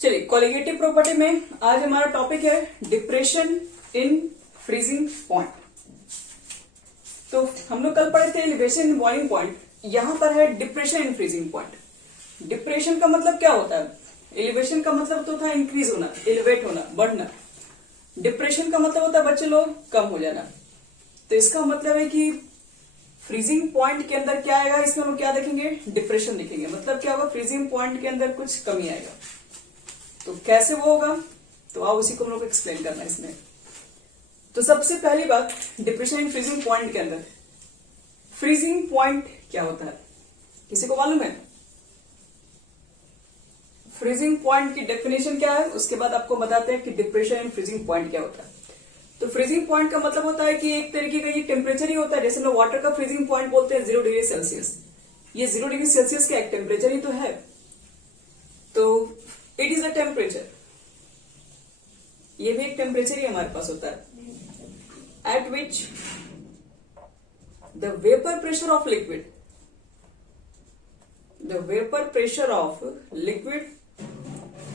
चलिए colligative property में आज हमारा टॉपिक है डिप्रेशन इन फ्रीजिंग पॉइंट। तो हम लोग कल पढ़े थे एलिवेशन इन बॉइलिंग पॉइंट, यहां पर है depression in freezing point. Depression का मतलब क्या होता है? एलिवेशन का मतलब तो था इंक्रीज होना, एलिवेट होना, बढ़ना। डिप्रेशन का मतलब होता है बच्चे लोग कम हो जाना। तो इसका मतलब है कि फ्रीजिंग पॉइंट के अंदर क्या आएगा, इसमें हम लोग क्या देखेंगे? डिप्रेशन देखेंगे। मतलब क्या होगा? फ्रीजिंग पॉइंट के अंदर कुछ कमी आएगा। तो कैसे वो होगा, तो आओ उसी को हम लोग एक्सप्लेन करना है इसमें। तो सबसे पहली बात, डिप्रेशन इन फ्रीजिंग पॉइंट के अंदर फ्रीजिंग पॉइंट क्या होता है, किसी को मालूम है? फ्रीजिंग पॉइंट की डेफिनेशन क्या है, उसके बाद आपको बताते हैं कि डिप्रेशन इन फ्रीजिंग पॉइंट क्या होता है। तो फ्रीजिंग पॉइंट का मतलब होता है कि एक तरीके का ये टेम्परेचर ही होता है। जैसे लोग वाटर का फ्रीजिंग पॉइंट बोलते हैं 0 डिग्री सेल्सियस। ये 0 डिग्री सेल्सियस का एक टेम्परेचर ही तो है। तो इट इज अ टेम्परेचर, ये भी एक टेम्परेचर ही हमारे पास होता है eight which the vapour pressure of liquid, the vapour pressure of liquid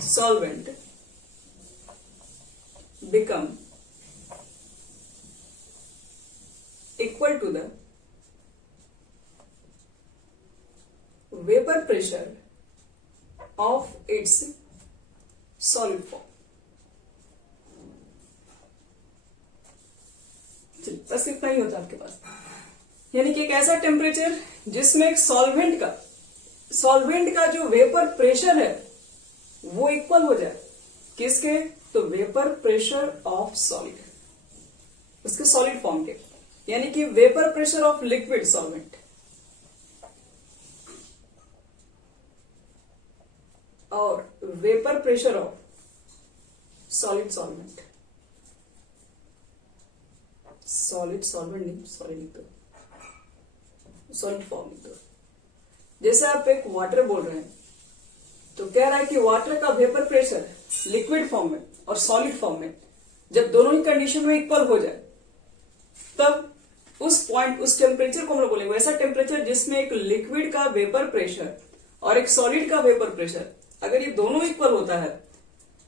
solvent become equal to the vapor pressure of its solid form। बस इतना ही होता है आपके पास। यानी कि एक ऐसा टेम्परेचर जिसमें एक सॉल्वेंट का जो वेपर प्रेशर है वो इक्वल हो जाए किसके? तो वेपर प्रेशर ऑफ सॉलिड, उसके सॉलिड फॉर्म के। यानी कि vapour pressure of liquid solvent और vapour pressure of solid solvent, solid solvent नहीं, सॉलिड लिख दो, सॉलिड फॉर्म लिख दो। जैसे आप एक वाटर बोल रहे हैं तो कह रहा है कि वाटर का वेपर प्रेशर लिक्विड फॉर्म में और सॉलिड फॉर्म में जब दोनों ही कंडीशन में इक्वल हो जाए तब उस पॉइंट, उस टेम्परेचर को हम लोग बोलेंगे वैसा टेम्परेचर जिसमें एक लिक्विड का वेपर प्रेशर और एक सॉलिड का वेपर प्रेशर अगर ये दोनों इक्वल होता है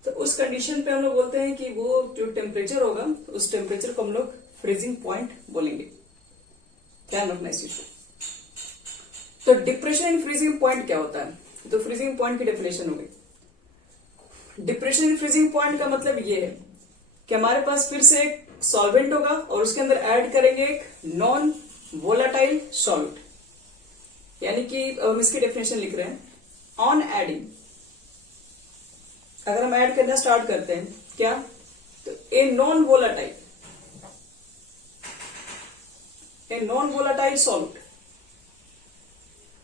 तो उस कंडीशन पे हम लोग बोलते हैं कि वो जो टेम्परेचर होगा उस टेम्परेचर को हम लोग फ्रीजिंग पॉइंट बोलेंगे। ध्यान रखना इस चीज को। तो डिप्रेशन इन फ्रीजिंग पॉइंट क्या होता है? तो फ्रीजिंग पॉइंट की डेफिनेशन हो गई। डिप्रेशन इन फ्रीजिंग पॉइंट का मतलब ये है कि हमारे पास फिर से एक सॉल्वेंट होगा और उसके अंदर ऐड करेंगे एक नॉन वोलाटाइल सॉल्यूट। यानी कि हम इसकी डेफिनेशन लिख रहे हैं, ऑन एडिंग, अगर हम ऐड करना स्टार्ट करते हैं क्या, तो a non volatile solute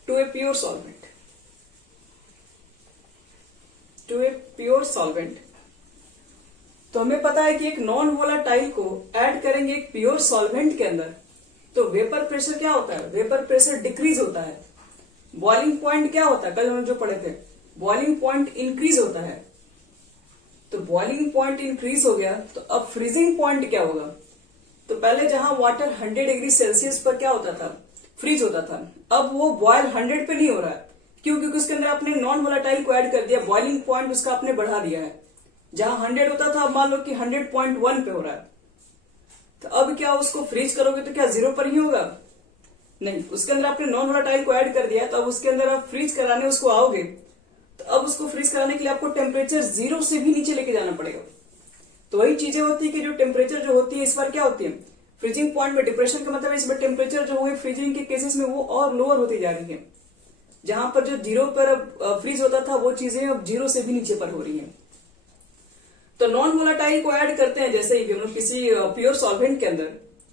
to a pure solvent, तो हमें पता है कि एक नॉन वोलाटाइल को ऐड करेंगे एक प्योर सॉल्वेंट के अंदर तो वेपर प्रेशर क्या होता है? वेपर प्रेशर डिक्रीज होता है। बॉइलिंग पॉइंट क्या होता है? कल हमने जो पढ़े थे, बॉइलिंग पॉइंट इंक्रीज होता है। तो बॉइलिंग पॉइंट इंक्रीज हो गया तो अब फ्रीजिंग पॉइंट क्या होगा? तो पहले जहां वाटर 100 डिग्री सेल्सियस पर क्या होता था? फ्रीज होता था। अब वो बॉयल 100 पे नहीं हो रहा है। क्यों? क्योंकि उसके अंदर आपने नॉन वोलाटाइल को ऐड कर दिया, बॉइलिंग पॉइंट उसका आपने बढ़ा दिया है। जहां 100 होता था अब मान लो कि 100.1 पे हो रहा है। तो अब क्या उसको फ्रीज करोगे तो क्या 0 पर ही होगा? नहीं, उसके अंदर आपने नॉन वोलाटाइल को ऐड कर दिया है तो अब उसके अंदर आप फ्रीज कराने उसको आओगे तो अब उसको फ्रीज कराने के लिए आपको टेम्परेचर 0 से भी नीचे लेके जाना पड़ेगा। तो वही चीजें होती है कि जो टेम्परेचर जो होती है इस बार क्या होती है फ्रीजिंग पॉइंट में, डिप्रेशन का मतलब इस बार टेम्परेचर जो है फ्रीजिंग के केसेस में वो और लोअर होती जा रही है। जहां पर जो 0 पर फ्रीज होता था वो चीजें अब 0 से भी नीचे पर हो रही है। तो नॉन वोलाटाइल को ऐड करते हैं जैसे ही मतलब किसी प्योर सॉल्वेंट के अंदर,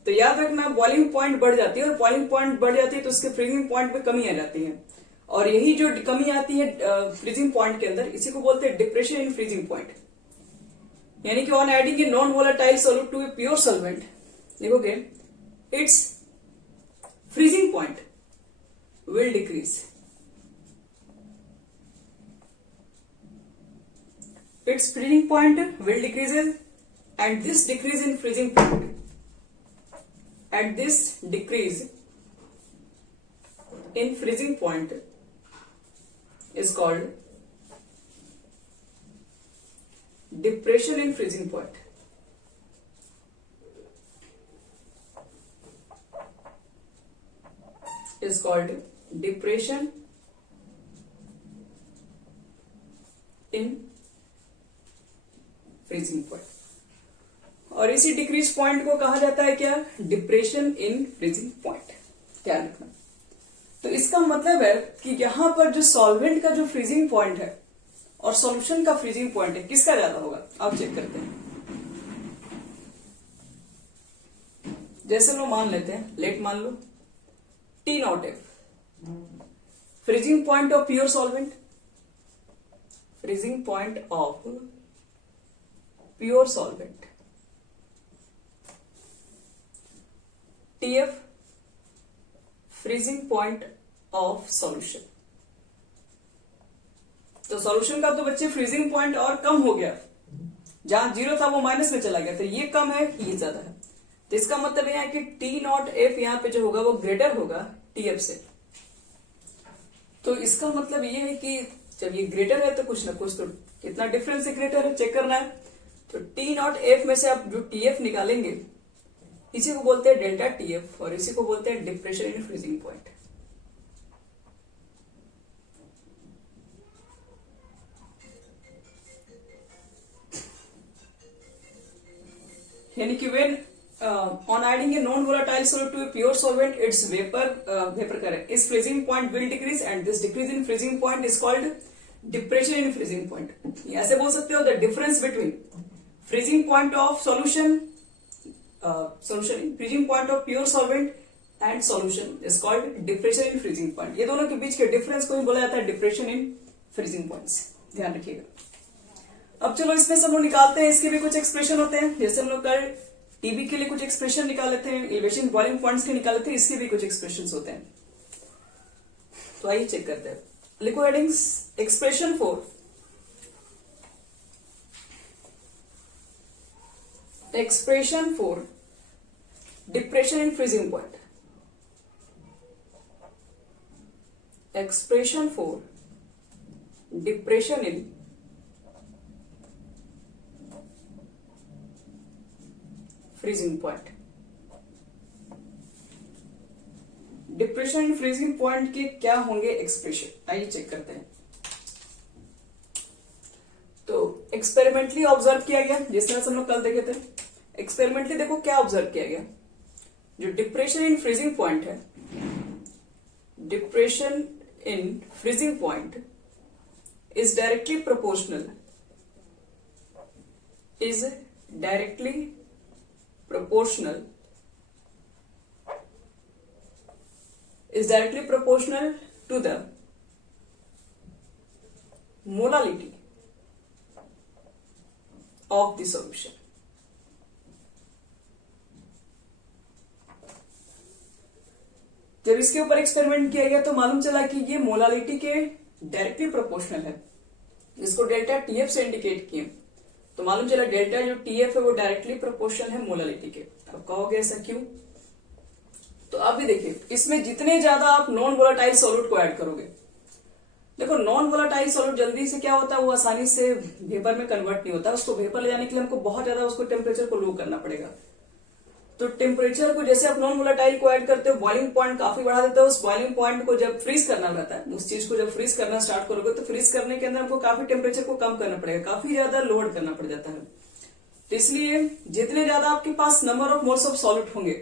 तो याद रखना बॉइलिंग पॉइंट बढ़ जाती है और बॉइलिंग पॉइंट बढ़ जाती है तो उसके फ्रीजिंग पॉइंट में कमी आ जाती है। और यही जो कमी आती है फ्रीजिंग पॉइंट के अंदर, इसी को बोलते हैं डिप्रेशन इन फ्रीजिंग पॉइंट। यानी कि on adding a non volatile solute to a pure solvent, देखोगे its freezing point will decrease, its freezing point will decreases and this decrease in freezing point and this decrease in freezing point is called depression in freezing point is called depression in freezing point, और इसी decrease point को कहा जाता है क्या, depression in freezing point. क्या रखना, तो इसका मतलब है कि यहां पर जो सॉल्वेंट का जो फ्रीजिंग पॉइंट है और सॉल्यूशन का फ्रीजिंग पॉइंट है, किसका ज्यादा होगा, आप चेक करते हैं। जैसे लोग मान लेते हैं, लेट मान लो T not F, freezing point of pure solvent, freezing point of pure solvent, TF freezing point of solution. तो सॉल्यूशन का तो बच्चे फ्रीजिंग पॉइंट और कम हो गया, जहां 0 था वो माइनस में चला गया, तो ये कम है, ये ज्यादा है। तो इसका मतलब यह है कि T नॉट F यहाँ पे जो होगा वो ग्रेटर होगा TF से। तो इसका मतलब ये है कि जब ये ग्रेटर है तो कुछ ना कुछ तो कितना डिफरेंस से ग्रेटर है, चेक करना है। तो T नॉट F में से आप जो TF निकालेंगे, इसी को बोलते हैं डेल्टा TF और इसी को बोलते हैं डिप्रेशन इन फ्रीजिंग पॉइंट। यानी कि when on adding a non-volatile solid to a pure solvent, its its freezing point will decrease, and this decrease in freezing point is called depression in freezing point. ऐसे बोल सकते हो, the difference between freezing point of solution in freezing point of pure solvent and solution is called depression in freezing point. ये दोनों के बीच के difference को ही बोला जाता है डिप्रेशन इन फ्रीजिंग पॉइंट्स, ध्यान रखिएगा। अब चलो इसमें सब लोग निकालते हैं, इसके भी कुछ एक्सप्रेशन होते हैं। जैसे हम लोग कल टीबी के लिए कुछ एक्सप्रेशन निकाले थे, एलिवेशन बॉइलिंग पॉइंट्स के निकाले थे, इसके भी कुछ एक्सप्रेशंस होते हैं। तो आइए चेक करते हैं। लिखो headings, expression for depression in freezing point, expression for depression in freezing point. Depression in freezing point के क्या होंगे एक्सप्रेशन, आइए चेक करते हैं। तो एक्सपेरिमेंटली ऑब्जर्व किया गया, जिस तरह से हम लोग कल देखे थे। एक्सपेरिमेंटली देखो क्या ऑब्जर्व किया गया, जो डिप्रेशन इन फ्रीजिंग पॉइंट है, depression in freezing point is directly proportional to the molality of the solution. जब इसके ऊपर एक्सपेरिमेंट किया गया तो मालूम चला कि ये मोलालिटी के डायरेक्टली प्रोपोर्शनल है, जिसको डेल्टा TF से इंडिकेट किए। तो मालूम चला डेल्टा जो TF है वो डायरेक्टली प्रोपोर्शनल है मोलालिटी के। अब कहोगे ऐसा क्यों? तो आप भी देखिए, इसमें जितने ज्यादा आप नॉन वोलाटाइल सॉल्यूट को ऐड करोगे, देखो नॉन वोलाटाइल सॉल्यूट जल्दी से क्या होता है, वो आसानी से वेपर में कन्वर्ट नहीं होता। उसको वेपर ले जाने के लिए हमको बहुत ज्यादा उसको टेम्परेचर को लो करना पड़ेगा। तो टेम्परेचर को जैसे आप नॉन वोलाटाइल को ऐड करते हो, बॉइलिंग पॉइंट काफी बढ़ा देते हो। उस बॉइलिंग पॉइंट को जब फ्रीज करना रहता है, उस चीज को जब फ्रीज करना स्टार्ट करोगे तो फ्रीज करने के अंदर हमको काफी टेम्परेचर को कम करना पड़ेगा, काफी ज्यादा लोड करना पड़ जाता है। तो इसलिए जितने ज्यादा आपके पास number of moles of solute होंगे,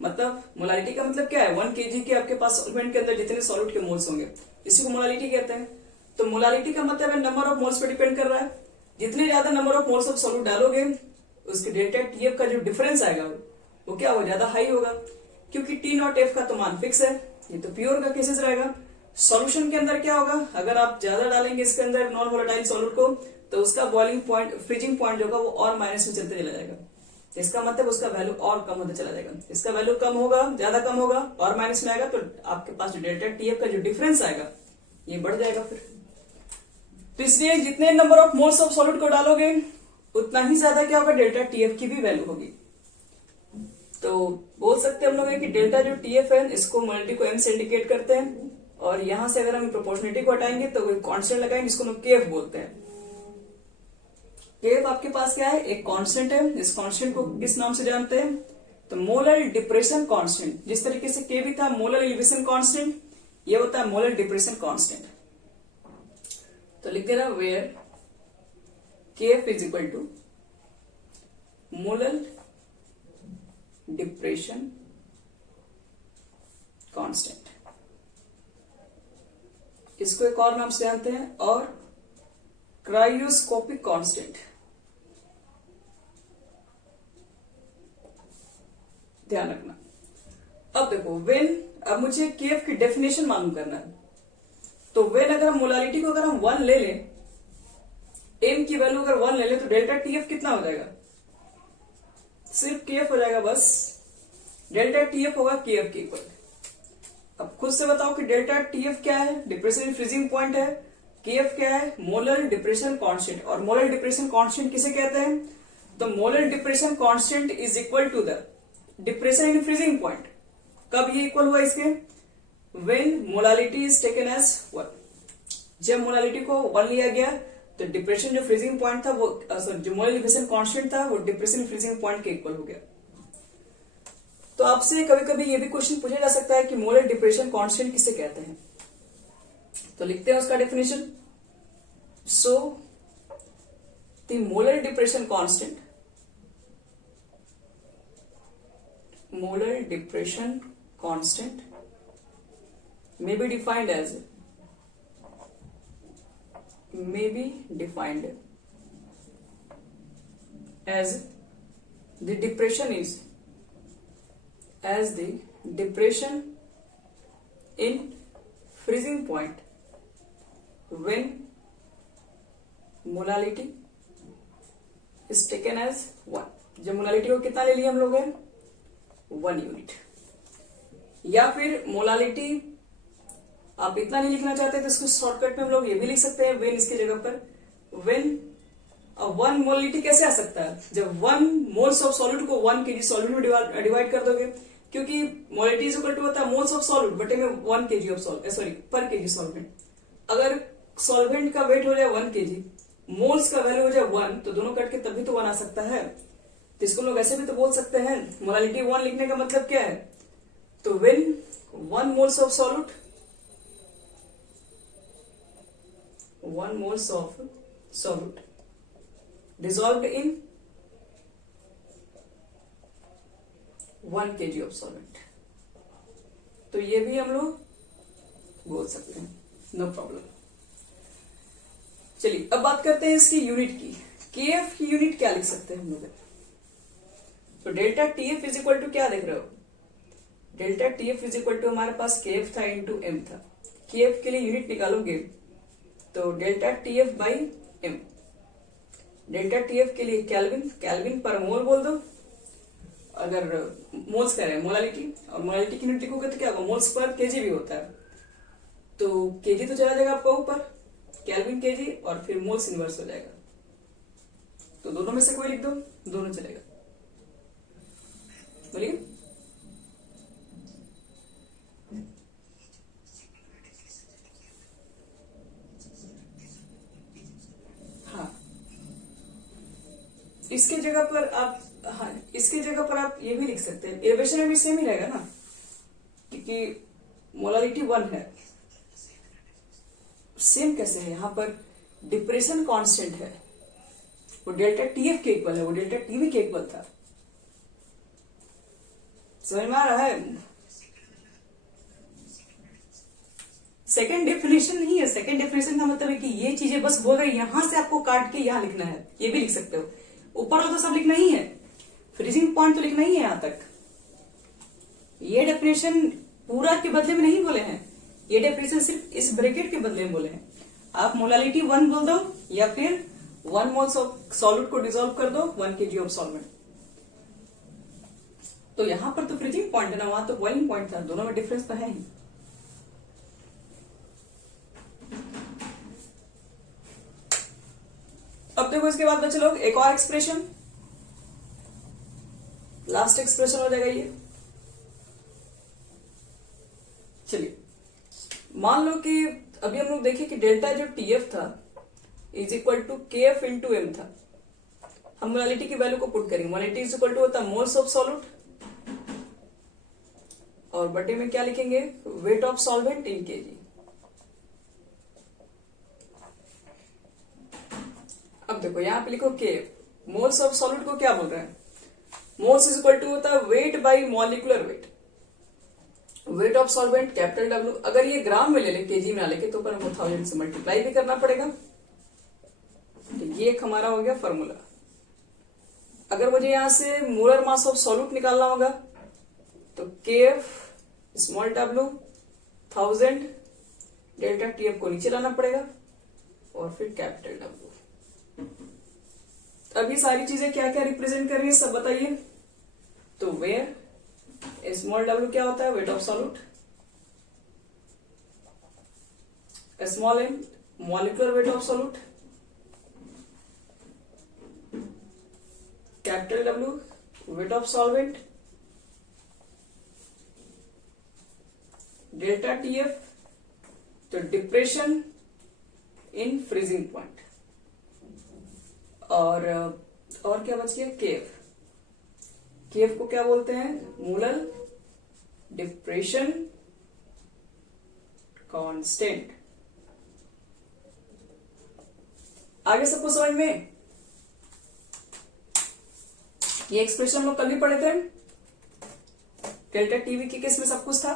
मतलब मोलालिटी का मतलब क्या है, 1 kg के आपके पास सॉल्वेंट के अंदर जितने सॉल्यूट के मोल्स होंगे, इसी को मोलालिटी कहते हैं। तो मोलालिटी का मतलब है नंबर ऑफ मोल्स पे डिपेंड कर रहा है। जितने ज्यादा number of moles of solute डालोगे, उसके डेल्टा TF का जो डिफरेंस आएगा वो क्या हो, ज्यादा हाई होगा, क्योंकि T नॉट F का तो मान फिक्स है। ये तो प्योर का केसेस रहेगा। सॉल्यूशन के अंदर क्या होगा, अगर आप ज्यादा डालेंगे इसके अंदर नॉन वोलेटाइल सॉल्यूट को, तो उसका बॉइलिंग पॉइंट, फ्रीजिंग पॉइंट जो होगा वो और माइनस में चलते चला जाएगा। इसका मतलब उसका वैल्यू और कम होता चला जाएगा। इसका वैल्यू कम होगा, ज्यादा कम होगा और माइनस में आएगा, तो आपके पास जो डेल्टा TF का जो डिफरेंस आएगा ये बढ़ जाएगा फिर। तो इसलिए जितने number of moles of solute को डालोगे, उतना ही ज्यादा क्या होगा, डेल्टा TF की भी वैल्यू होगी। तो बोल सकते हैं हम लोग कि डेल्टा जो TF है, इसको मोलालिटी को M से इंडिकेट करते हैं, और यहां से अगर हम प्रोपोर्शनलिटी को हटाएंगे तो कोई कांस्टेंट लगाएंगे जिसको हम KF बोलते हैं। केएफ आपके पास क्या है, एक कांस्टेंट है। इस कांस्टेंट को किस नाम से जानते हैं, तो मोलर डिप्रेशन कांस्टेंट। जिस तरीके से के भी था मोलर एलिवेशन कांस्टेंट, ये होता है मोलर डिप्रेशन कांस्टेंट। तो लिख देना where KF is equal to molar depression constant. इसको एक और नाम से जानते हैं और क्रायोस्कोपिक कांस्टेंट। ध्यान रखना। अब देखो वेन, अब मुझे केएफ की डेफिनेशन मालूम करना है। तो वेन अगर हम मोलालिटी को अगर हम 1 ले लें, एम की वैल्यू अगर 1 ले लें, तो डेल्टा टीएफ कितना हो जाएगा, सिर्फ केएफ हो जाएगा बस। डेल्टा टीएफ होगा केएफ के इक्वल। अब खुद से बताओ कि डेल्टा टीएफ क्या है, डिप्रेशन इन फ्रीजिंग पॉइंट है। केएफ क्या है, मोलर डिप्रेशन कांस्टेंट। और मोलर डिप्रेशन कांस्टेंट किसे कहते हैं, तो molar depression constant is equal to the depression in freezing point. कब ये इक्वल हुआ इसके, when molality is taken as 1। जब मोलालिटी को 1 लिया गया तो डिप्रेशन जो फ्रीजिंग पॉइंट था वो, जो मोलर डिप्रेशन कांस्टेंट था वो डिप्रेशन इन फ्रीजिंग पॉइंट के इक्वल हो गया। तो आपसे कभी कभी ये भी क्वेश्चन पूछा जा सकता है कि मोलर डिप्रेशन कांस्टेंट किसे कहते हैं। तो लिखते हैं उसका definition. So the molar depression constant, molar depression constant may be defined as the depression in freezing point when molality is taken as 1। जब मोलालिटी को कितना ले लिया हम लोग हैं, 1 यूनिट। या फिर मोलालिटी आप इतना नहीं लिखना चाहते तो इसको शॉर्टकट में हम लोग ये भी लिख सकते हैं, वेन इसकी जगह पर वेन। 1 मोलालिटी कैसे आ सकता है, जब 1 मोल्स ऑफ सॉल्यूट को 1 kg सॉल्यूट में डिवाइड कर दोगे, क्योंकि मोलालिटी इज इक्वल टू होता है मोल्स ऑफ सॉल्यूट बटे में 1 kg ऑफ पर kg सॉल्वेंट। अगर सॉल्वेंट का वेट हो जाए 1 kg, मोल्स का वैल्यू हो जाए 1, तो दोनों कट के तभी तो 1 आ सकता है। तो इसको लोग ऐसे भी तो बोल सकते हैं, मोलालिटी 1 लिखने का मतलब क्या है, तो when 1 moles of solute, 1 moles of solute dissolved in 1 kg of solvent. तो ये भी हम लोग बोल सकते हैं, नो प्रॉब्लम। चलिए अब बात करते हैं इसकी यूनिट की। केएफ की यूनिट क्या लिख सकते हैं हम लोग, तो delta TF is equal to क्या देख रहे हो, delta TF is equal to हमारे पास केएफ था इंटू एम था। केएफ के लिए यूनिट निकालोगे तो delta TF by M. Delta TF के लिए केल्विन, केल्विन पर मोल बोल दो। अगर मोल्स कह रहे हैं मोलालिटी, और मोलालिटी की यूनिट लिखोगे तो क्या होगा, मोल्स पर केजी भी होता है, तो केजी तो चला जाएगा आपका ऊपर, केल्विन केजी, और फिर मोल्स इनवर्स हो जाएगा। तो दोनों में से कोई लिख दो, दोनों चलेगा। बोलिए। हाँ, इसके जगह पर आप, हाँ इसके जगह पर आप ये भी लिख सकते हैं, एलिवेशन में भी सेम ही रहेगा ना, क्योंकि मोलालिटी 1 है। सेम कैसे है, यहां पर डिप्रेशन कांस्टेंट है, वो डेल्टा टीएफ के इक्वल है, वो डेल्टा टीवी के इक्वल था। समझ में आ रहा है, सेकेंड डेफिनेशन नहीं है। सेकेंड डेफिनेशन का मतलब है कि ये चीजें बस बोल रहे, यहां से आपको काट के यहां लिखना है, ये भी लिख सकते हो। ऊपर वाला तो सब लिखना ही है, फ्रीजिंग पॉइंट तो लिखना ही है यहां तक। ये डेफिनेशन पूरा के बदले में नहीं बोले हैं, ये डेफिनेशन सिर्फ इस ब्रैकेट के बदले में बोले हैं। आप मोलालिटी 1 बोल दो या फिर 1 मोल्स ऑफ सॉल्यूट को डिसॉल्व कर दो 1 kg ऑफ सॉल्वेंट। तो यहां पर तो फ्रीजिंग पॉइंट है ना, वहां तो बॉइलिंग पॉइंट था, दोनों में डिफरेंस तो है ही। अब देखो इसके बाद बच्चे लोग एक और एक्सप्रेशन, लास्ट एक्सप्रेशन हो जाएगा ये। चलिए मान लो कि अभी हम लोग देखें कि डेल्टा जो टीएफ था is equal to KF into M था। हम मोलालिटी की वैल्यू को पुट करेंगे। मोलालिटी इज इक्वल टू होता है मोल्स ऑफ सॉल्यूट, और बटे में क्या लिखेंगे, wait of solvent in KG. अब देखो यहां पे लिखो के, मोल्स ऑफ सॉल्यूट को क्या बोल रहे हैं, मोल्स इज इक्वल टू होता है weight by molecular weight. Wait of solvent capital W, अगर ये ग्राम में ले लें, केजी में ना लेके, तो पर हमको 1000 से मल्टीप्लाई भी करना पड़ेगा। तो ये एक हमारा हो गया फॉर्मूला। अगर मुझे यहां से मोलर मास ऑफ सॉल्यूट निकालना होगा तो KF small W 1000, delta TF को नीचे लाना पड़ेगा और फिर कैपिटल डब्ल्यू। अभी सारी चीजें क्या क्या रिप्रेजेंट कर रही है सब बताइए। तो वेयर स्मॉल डब्ल्यू क्या होता है, weight of solute, small M molecular weight of solute, capital W weight of solvent, delta TF तो डिप्रेशन इन फ्रीजिंग पॉइंट, और क्या बच गया, केएफ। केएफ को क्या बोलते हैं, मोलर डिप्रेशन कांस्टेंट। आगे सबको समझ में, ये एक्सप्रेशन हम लोग कल भी पढ़े थे, डेल्टा टीवी के केस में सब कुछ था।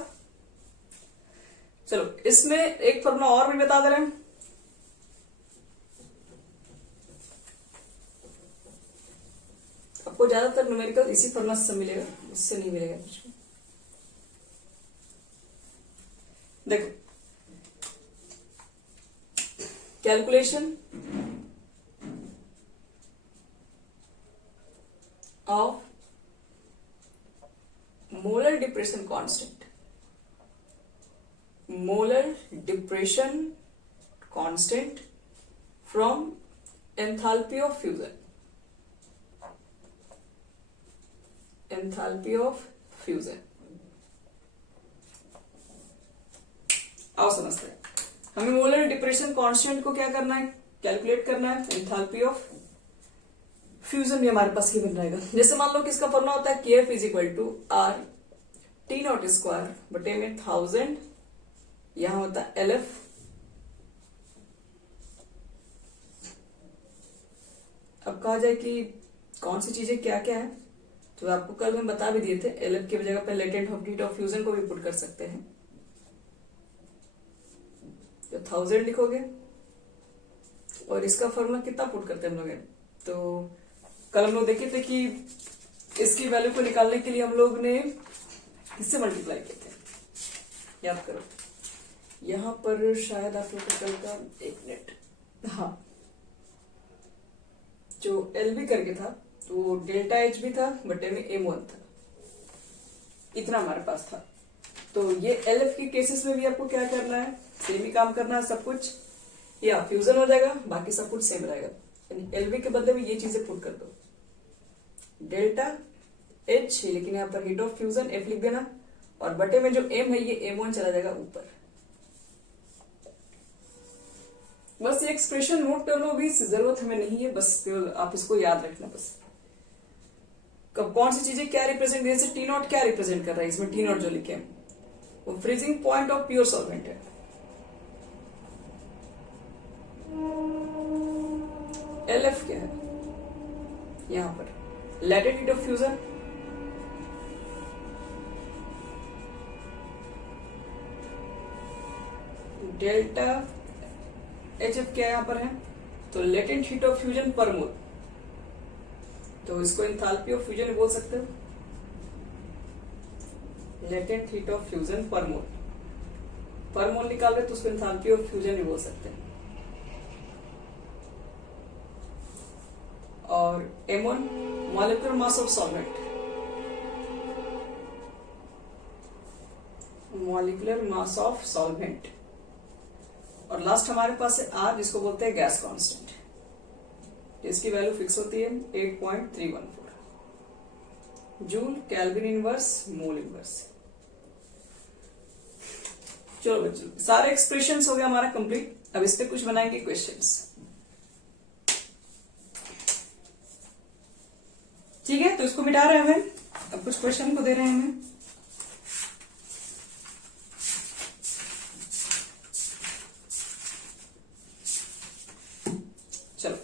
चलो इसमें एक फॉर्मूला और भी बता दे रहे हैं। आपको ज्यादातर न्यूमेरिकल इसी फॉर्मूला से मिलेगा, इससे नहीं मिलेगा कुछ भी। देखो calculation of molar depression constant, molar depression constant from enthalpy of fusion, enthalpy of fusion. आओ समझते हैं, हमें मोलर डिप्रेशन कांस्टेंट को क्या करना है, कैलकुलेट करना है। एंथैल्पी ऑफ फ्यूजन भी हमारे पास ही बन रहेगा। जैसे मान लो कि इसका फॉर्मूला होता है KF is equal to R T nought square बटे में 1000, यहां होता है एलएफ, अब कहा जाए कि कौन सी चीजें क्या क्या है, तो आपको कल हम बता भी दिए थे, एलएफ की जगह पर लेटेंट हीट ऑफ फ्यूजन को भी पुट कर सकते हैं। तो 1000 लिखोगे और इसका फॉर्मूला कितना पुट करते हैं हम लोग, तो कल हम लोग देखे थे कि इसकी वैल्यू को निकालने के लिए हम लोग ने किससे मल्टीप्लाई किए थे, याद करो। यहां पर शायद आप लोग को कल का, एक मिनट, हाँ, जो एल भी करके था तो डेल्टा एच भी था बटे में M1 था, इतना हमारे पास था। तो ये एलएफ के केसेस में भी आपको क्या करना है, सेम ही काम करना है, सब कुछ या फ्यूजन हो जाएगा, बाकी सब कुछ सेम रहेगा। एलवी के बदले में ये चीजें पुट कर दो, डेल्टा एच, लेकिन यहां पर हीट ऑफ फ्यूजन एफ लिख देना, और बटे में जो एम है ये M1 चला जाएगा ऊपर। बस ये एक्सप्रेशन नोट कर लो, भी जरूरत हमें नहीं है, बस आप इसको याद रखना। बस कब कौन सी चीजें क्या रिप्रेजेंट, जैसे टी नॉट क्या रिप्रेजेंट कर रहा है, इसमें टी नॉट जो लिखे हैं वो freezing point of pure solvent है। एलएफ क्या है, यहां पर latent heat of fusion, delta HF क्या यहां पर है, तो लेटेंट हीट ऑफ फ्यूजन पर मोल, तो इसको एंथैल्पी ऑफ फ्यूजन बोल सकते हो, लेटेंट हीट ऑफ फ्यूजन पर मोल निकाल रहे तो उसको एंथैल्पी ऑफ फ्यूजन भी बोल सकते हैं। और M1 molecular mass of solvent, molecular mass of solvent, और लास्ट हमारे पास है R, जिसको बोलते हैं गैस कांस्टेंट, जिसकी वैल्यू फिक्स होती है 8.314 joule kelvin inverse mole inverse. चलो बच्चों, सारे एक्सप्रेशंस हो गया हमारा कंप्लीट। अब इस पे कुछ बनाएंगे क्वेश्चंस। ठीक है, तो इसको मिटा रहे हैं हमें। अब कुछ क्वेश्चन को दे रहे हैं हमें। चलो,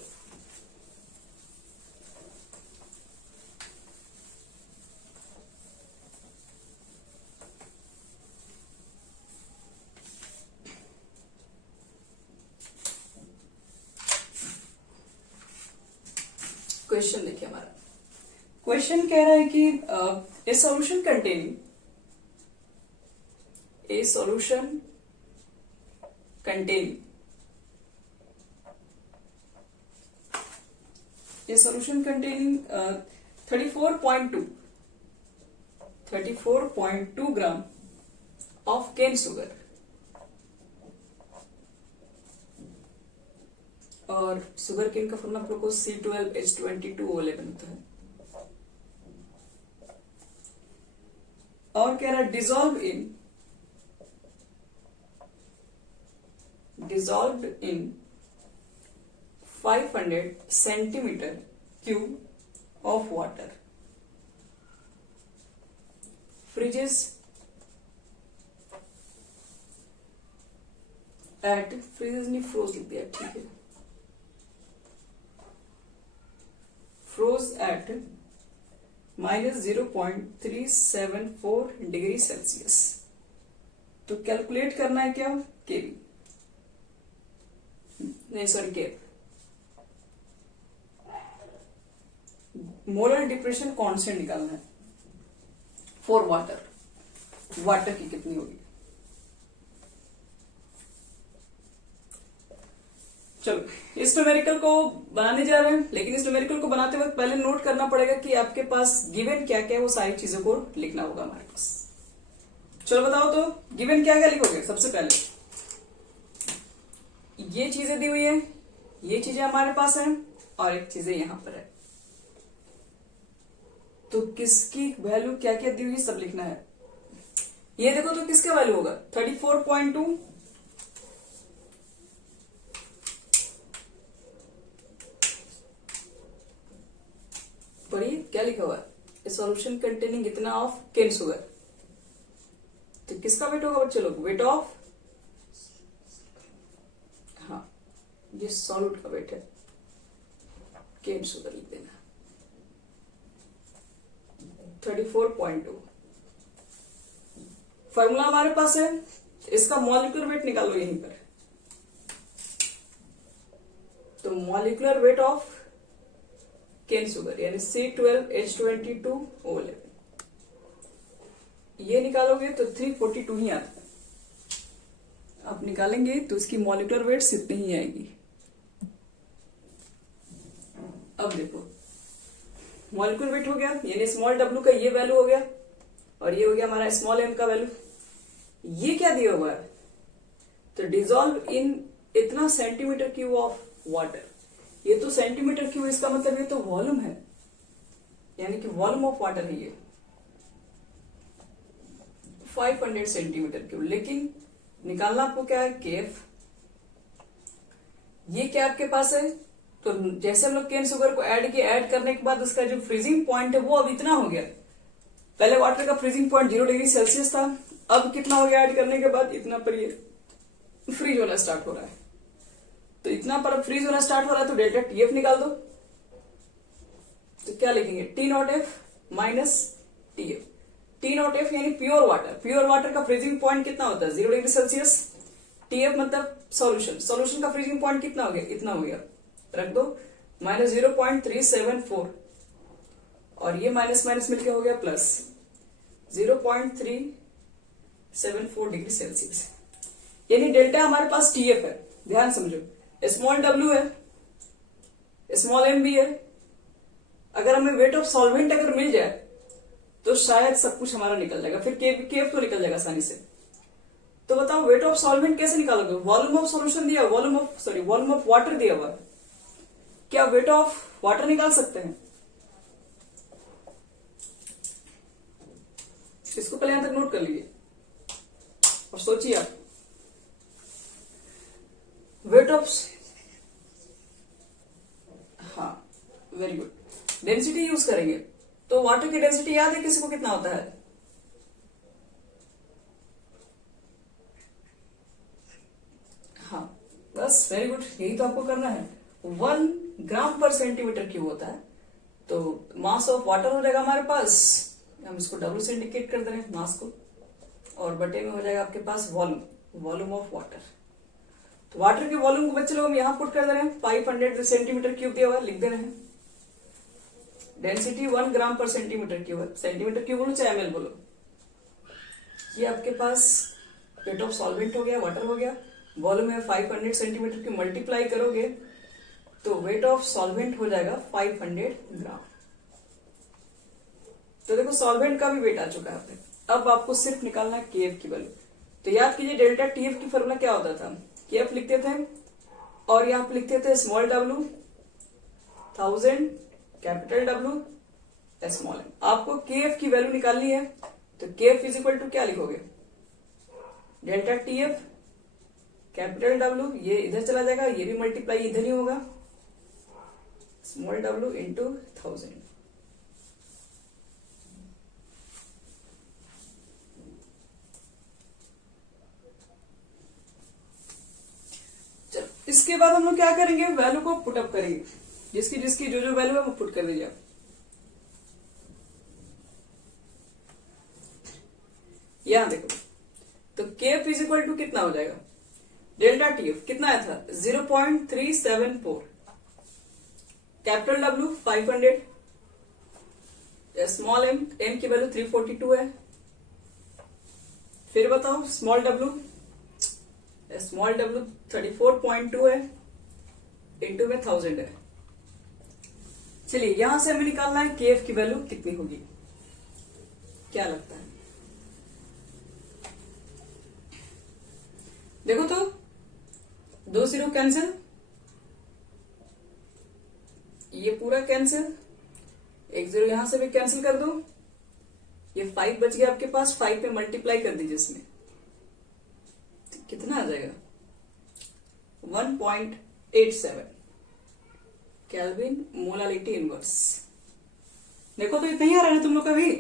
क्वेश्चन देखिए हमारा। क्वेश्चन कह रहा है कि ए solution containing a solution containing 34.2 gram of cane sugar और सुगर केन का फॉर्मूला आप लोग को C12H22O11 होता है। और कह रहा है dissolved in 500 centimeter cube of water freezes नहीं froze लिख दिया, ठीक है, froze at -0.374 डिग्री सेल्सियस। तो कैलकुलेट करना है क्या, केवी नहीं सॉरी केव। मोलर डिप्रेशन कांस्टेंट निकालना है फॉर वाटर की कितनी होगी। चलो, इस न्यूमेरिकल को बनाने जा रहे हैं, लेकिन इस न्यूमेरिकल को बनाते वक्त पहले नोट करना पड़ेगा कि आपके पास गिवन क्या क्या है, वो सारी चीजों को लिखना होगा हमारे पास। चलो बताओ तो गिवन क्या क्या लिखोगे। सबसे पहले ये चीजें दी हुई है, ये चीजें हमारे पास हैं, और एक चीजें यहां पर है। तो किसकी वैल्यू क्या क्या दी हुई सब लिखना है। ये देखो तो किसका वैल्यू होगा 34.2, पर ये क्या लिखा हुआ है, सॉल्यूशन कंटेनिंग इतना ऑफ केन शुगर। तो किसका वेट होगा बच्चे लोग, वेट ऑफ, हाँ ये सॉल्यूट का वेट है, केन शुगर लिख देना 34.2। फॉर्मूला हमारे पास है, इसका मॉलिक्यूलर वेट निकालो यहीं पर। तो molecular weight of cane sugar यानी C12H22O11 ये निकालोगे तो 342 ही आता है। आप निकालेंगे तो इसकी मॉलिक्यूलर वेट इतनी ही आएगी। अब देखो मॉलिक्यूलर वेट हो गया, यानी स्मॉल w का ये वैल्यू हो गया, और ये हो गया हमारा स्मॉल m का वैल्यू। ये क्या दिया हुआ है, तो डिजोल्व इन इतना सेंटीमीटर क्यूब ऑफ वाटर। ये तो सेंटीमीटर क्यूब, इसका मतलब ये तो वॉल्यूम है, यानी कि वॉल्यूम ऑफ वाटर है ये 500 सेंटीमीटर क्यूब। लेकिन निकालना आपको क्या है, केफ। ये क्या आपके पास है, तो जैसे हम लोग केन शुगर को ऐड किया, ऐड करने के बाद उसका जो फ्रीजिंग पॉइंट है वो अब इतना हो गया। पहले वाटर का फ्रीजिंग पॉइंट 0 डिग्री सेल्सियस था, अब कितना हो गया ऐड करने के बाद, इतना पर ये फ्रीज होना स्टार्ट हो रहा है। तो इतना पर फ्रीज होना स्टार्ट हो रहा है, तो डेल्टा टीएफ निकाल दो। तो क्या लिखेंगे, T0F माइनस टीएफ। T0F यानी प्योर वाटर। प्योर वाटर का फ्रीजिंग पॉइंट कितना होता है, 0 डिग्री सेल्सियस। टीएफ मतलब सॉल्यूशन। सॉल्यूशन का फ्रीजिंग पॉइंट कितना हो गया, इतना हो गया, रख दो माइनस 0.374, और ये माइनस माइनस मिलकर हो गया प्लस 0.374 डिग्री सेल्सियस। यानी डेल्टा हमारे पास टीएफ है। ध्यान समझो, स्मॉल डब्ल्यू है, स्मॉल एम भी है। अगर हमें वेट ऑफ सॉल्वेंट अगर मिल जाए तो शायद सब कुछ हमारा निकल जाएगा, फिर केफ तो निकल जाएगा आसानी से। तो बताओ वेट ऑफ सॉल्वेंट कैसे निकालोगे, वॉल्यूम ऑफ सॉल्यूशन दिया, वॉल्यूम ऑफ वाटर दिया हुआ, क्या वेट ऑफ वाटर निकाल सकते हैं। इसको पहले यहां तक नोट कर लीजिए और सोचिए आप, वेट ऑफ, हाँ वेरी गुड, डेंसिटी यूज करेंगे। तो वाटर की डेंसिटी याद है किसी को कितना होता है? हाँ, बस वेरी गुड, यही तो आपको करना है। 1 ग्राम पर सेंटीमीटर क्यूब होता है। तो मास ऑफ वाटर हो जाएगा हमारे पास, हम इसको डब्ल्यू से इंडिकेट कर दे रहे हैं मास को, और बटे में हो जाएगा आपके पास वॉल्यूम, वॉल्यूम ऑफ वाटर। तो वाटर के वॉल्यूम को बच्चे लोग हम यहां पुट कर दे रहे हैं, 500 सेंटीमीटर क्यूब दिया हुआ है, लिख दे रहे हैं। डेंसिटी 1 ग्राम पर सेंटीमीटर क्यूब है, सेंटीमीटर क्यूब बोलो चाहे एमएल बोलो। ये आपके पास वेट ऑफ सॉल्वेंट हो गया, वाटर हो गया, वॉल्यूम है 500 सेंटीमीटर क्यूब, मल्टीप्लाई करोगे तो वेट ऑफ सॉल्वेंट हो जाएगा 500 ग्राम। तो देखो सॉल्वेंट का भी वेट आ चुका है। अब आपको सिर्फ निकालना है केएफ की वैल्यू। तो याद कीजिए डेल्टा टीएफ की फॉर्मूला क्या होता था, केएफ लिखते थे और यहां पे लिखते थे small W 1000, capital W small M. आपको केएफ की वैल्यू निकालनी है, तो केएफ इज इक्वल टू क्या लिखोगे, डेल्टा टीएफ कैपिटल डब्ल्यू, ये इधर चला जाएगा, ये भी मल्टीप्लाई इधर ही होगा, स्मॉल डब्ल्यू इंटू 1000। चलो इसके बाद हम लोग क्या करेंगे, वैल्यू को पुटअप करेंगे, जिसकी जिसकी जो जो वैल्यू है वो पुट कर दीजिए। यहां देखो, तो केएफ इज इक्वल टू कितना हो जाएगा, डेल्टा टीएफ कितना आया था 0.374, capital W 500, small M, M की वैल्यू 342 है। फिर बताओ स्मॉल डब्ल्यू 34.2 है, इंटू में 1000 है। चलिए यहां से हमें निकालना है केएफ की वैल्यू कितनी होगी, क्या लगता है? देखो तो 2 0 कैंसिल, ये पूरा कैंसिल, 1 0 यहां से भी कैंसिल कर दो, ये 5 बच गया आपके पास, 5 पे मल्टीप्लाई कर दीजिए इसमें, तो कितना आ जाएगा 1.87 केल्विन मोलालिटी इनवर्स। देखो तो इतना ही आ रहा है तुम लोग का भी।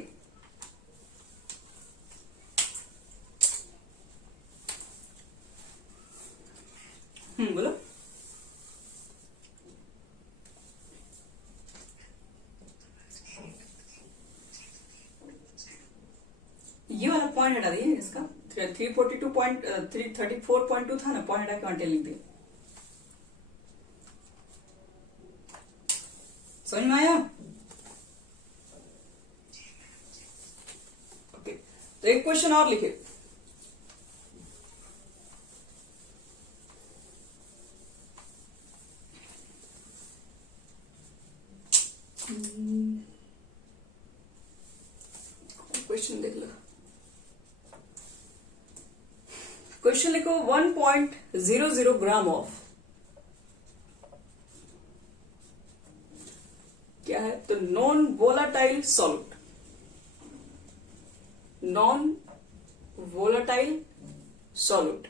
बोलो। ये वाला पॉइंट हटा दिए इसका, 334.2 था ना, पॉइंट हटा के वहां लिख दिए। समझ में आया? ओके, तो एक क्वेश्चन और लिखे, क्वेश्चन देख लो। क्वेश्चन लिखो 1.00 ग्राम ऑफ, क्या है तो non volatile solute, non volatile solute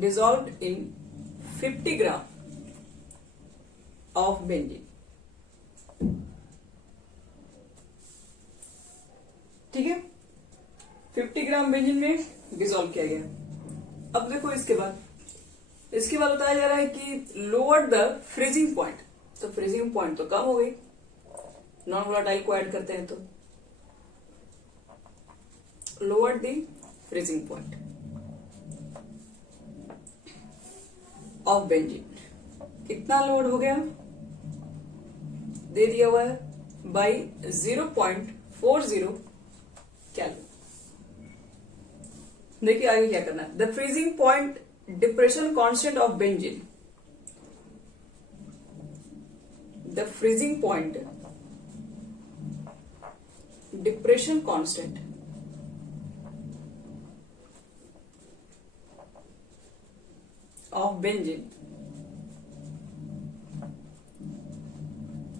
dissolved in 50 gram of benzene। ठीक है, 50 ग्राम बेंजीन में डिसॉल्व किया गया। अब देखो इसके बाद बताया जा रहा है कि लोअर द फ्रीजिंग पॉइंट, तो फ्रीजिंग पॉइंट तो कम हो गई, नॉन वोलाटाइल को ऐड करते हैं तो lower the freezing point of benzene, कितना लोड हो गया, दे दिया हुआ है बाई 0.40 केल्विन। देखिए आगे क्या करना है, the freezing point depression constant of benzene, the freezing point depression constant of benzene,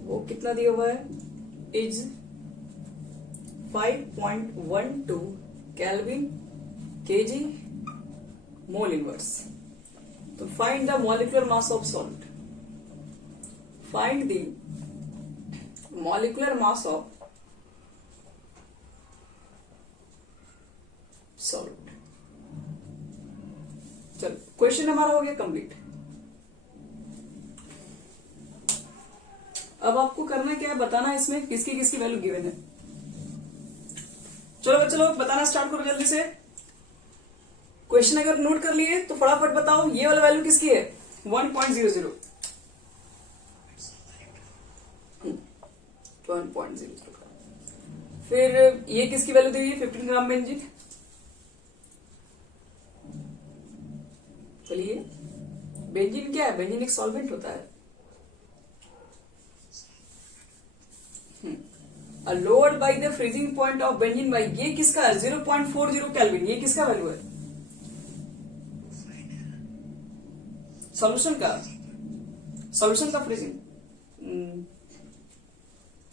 वो कितना दिया हुआ है, is 5.12 kelvin KG mole inverse. तो find the molecular mass of salt, find the molecular mass of salt. चलो question हमारा हो गया कंप्लीट। अब आपको करना क्या है, बताना है इसमें किसकी किसकी वैल्यू गिवन है। चलो बच्चे लोग बताना स्टार्ट करो जल्दी से। क्वेश्चन अगर नोट कर लिए तो फटाफट बताओ ये वाला वैल्यू किसकी है, 1.00 1.00। फिर ये किसकी वैल्यू दी हुई है, 15 ग्राम बेंजीन। चलिए बेंजीन क्या है, बेंजीन एक सॉल्वेंट होता है। Lowered by the freezing point of benzene by, ये किसका है, 0.40 केल्विन। ये किसका वैल्यू है, सॉल्यूशन का फ्रीजिंग।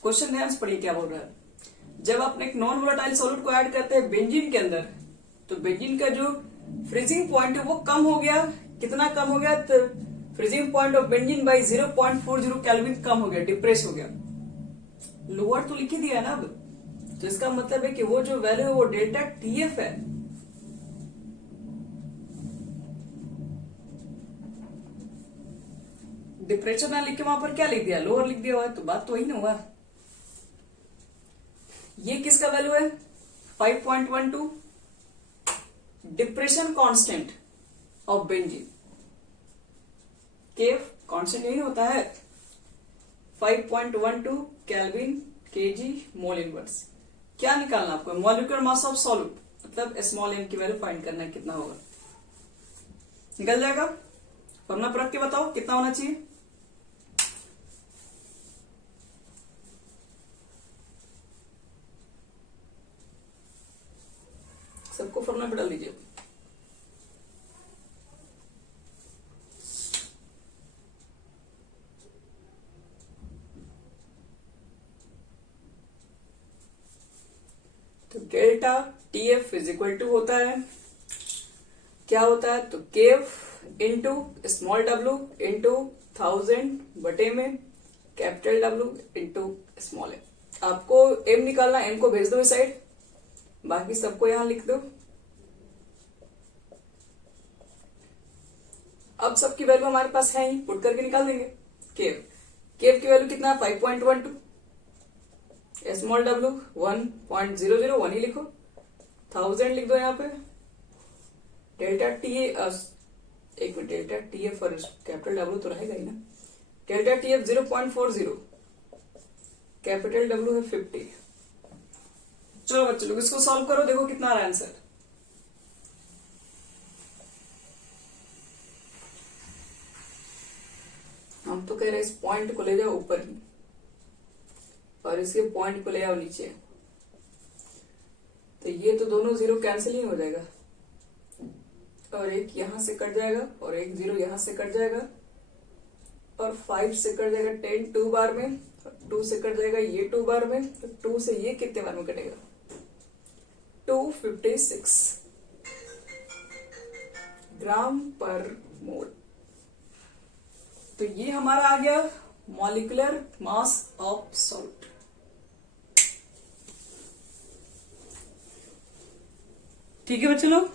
क्वेश्चन ध्यान से पढ़िए क्या बोल रहा है। जब आप एक नॉन वोलेटाइल सॉल्यूट को ऐड करते हैं बेंजीन के अंदर, तो बेंजीन का जो फ्रीजिंग पॉइंट है वो कम हो गया। कितना कम हो गया, तो freezing point of benzene by 0.40 kelvin कम हो गया, डिप्रेस हो गया। लोअर तो लिख ही दिया ना अब, तो इसका मतलब है कि वो जो वैल्यू है वो डेल्टा टीएफ है। डिप्रेशन ना लिख के वहां पर क्या लिख दिया, लोअर लिख दिया हुआ है, तो बात तो वही ना हुआ। ये किसका वैल्यू है, 5.12 डिप्रेशन कांस्टेंट ऑफ बेंजीन। केफ कांस्टेंट यही होता है, 5.12 केल्विन केजी मोल इनवर्स। क्या निकालना आपको, मॉलिक्यूलर मास ऑफ सॉल्यूट, मतलब स्मॉल एम की वैल्यू फाइंड करना है, कितना होगा निकल जाएगा। फॉर्मूला पर रख के बताओ कितना होना चाहिए। सबको फॉर्मूला पे डाल दीजिए। तो delta TF is equal to होता है, क्या होता है, तो KF into small W into 1000 बटे में capital W into small M. आपको एम निकालना, एम को भेज दो इस साइड, बाकी सबको यहां लिख दो। अब सबकी वैल्यू हमारे पास है ही, पुट करके निकाल देंगे। केव की वैल्यू कितना, 5.12, स्मॉल डब्ल्यू 1.00, 1 ही लिखो, 1000 लिख दो यहाँ पे। डेल्टा टी, एक मिनट, डेल्टा टी एफ और कैपिटल डब्ल्यू तो रहेगा ही ना। Delta T F 0.40, capital W है 50। चलो बच्चों लोग इसको सॉल्व करो, देखो कितना आ रहा है आंसर। हम तो कह रहे हैं इस पॉइंट को ले जाओ ऊपर ही, और इसके पॉइंट को ले आओ नीचे, तो ये तो दोनों जीरो कैंसिल ही हो जाएगा, और एक यहां से कट जाएगा, और एक जीरो यहां से कट जाएगा, और 5 से कट जाएगा 10 2 बार में, 2 से कट जाएगा ये 2 बार में, तो 2 से ये कितने बार में कटेगा, 256 ग्राम पर मोल। तो ये हमारा आ गया मॉलिक्यूलर मास ऑफ सॉल्ट। ठीक है बच्चे लोग।